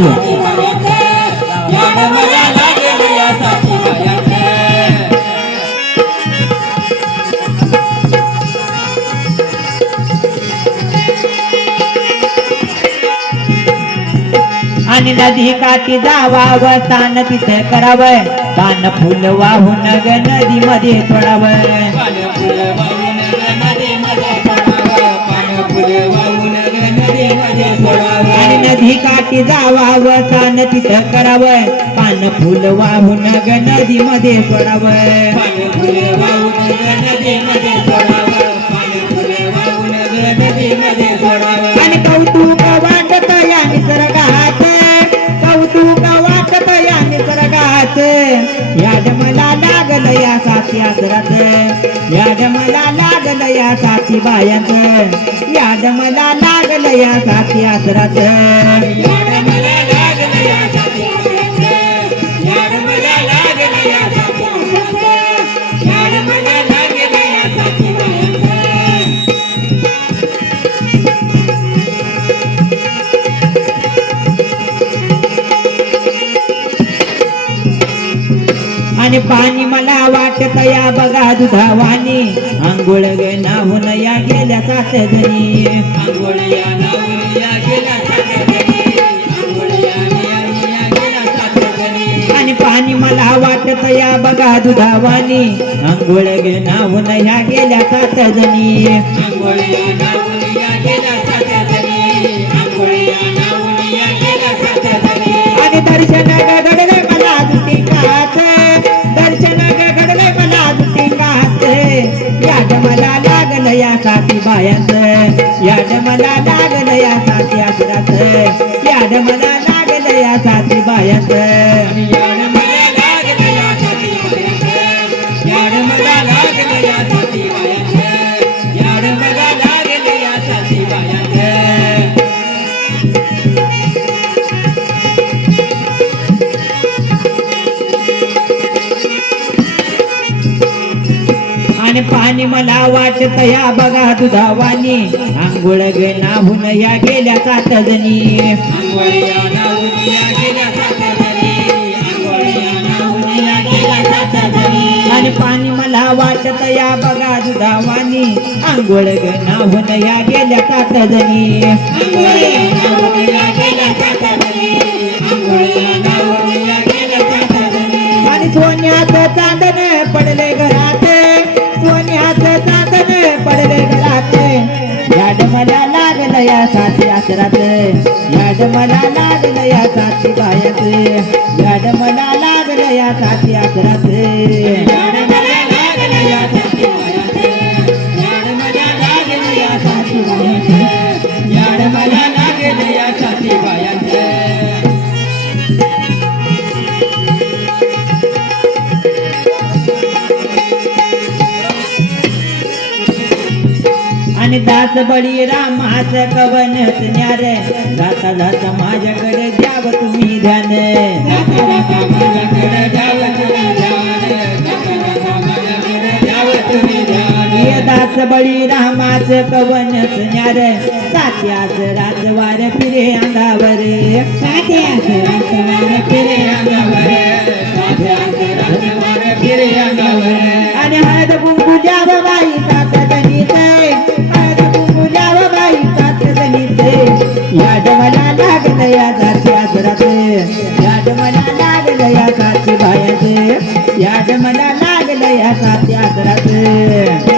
चालू आणि नदी काठी जावावं तान तिथे करावं तान फुल वाहून ग नदी मध्ये सोडावं आणि नदी काठी जावावं तान तिथे करावं पान फुल वाहून ग नदी मध्ये सोडावं आणि कौतुक वाटत या निसर्गात कौतुक वाटत या निसर्गात याड मला लागलं या साथी आसरात याड मला लागलं या साथी बायात याड मला लागलं या साथी आसरात आणि पाणी मला वाटत या बघा दुधावानी आंघोळ गे नाहून या गेल्या सात जणी आणि पाणी मला वाटत या बघा दुधावानी आंघोळ गे नाहून या गेल्या सात जणी आणि दर्शन घडले मला दुटिकात दर्शन घडले मला दुटिकात याड मला लागलं या साथी बायात याड मला लागलं या साथी आसरात याड मला लागलं या साथी बायात याड मला लागलं या साथी बायात याड मला लागलं या साथी बायात याड मला लागलं या साथी बायात आणि पाणी मला वाटत या बघा दुधावानी आंघोळ गे नाहून या गेल्या सात जणी आणि पाणी मला वाटत या बघा दुधावानी आंघोळ गे नाहून या गेल्या सात जणी आणि सोन्याचं चांदण पडले घरात सोन्याचं चांदण पडले घरात याड मला लागलं या साथी आसरात याड मला लागलं या साथी बायात याड मला लागलं या साथी आसरात याड मला लागलं या साथी बायात याड मला लागलं या साथी बायात याड मला लागलं या साथी बायात आणि दास बळी रामाच कवनच न्यार जाता जाता माझ्याकडे द्याव तुम्ही ध्यान दास बळी रामाच कवनच न्यार सात्याच राजवार फिरे अंगावर सात्याच राजवार फिरे अंगावर फिरे अंगावर आणि हळद कुंकू द्याव बाई सात जणीचे हळद कुंकू द्याव बाई सात जणीचे याड मला लागलं या साथी आसरात याड मला लागलं या साथी बायात याड मला लागलं या साथी आसरात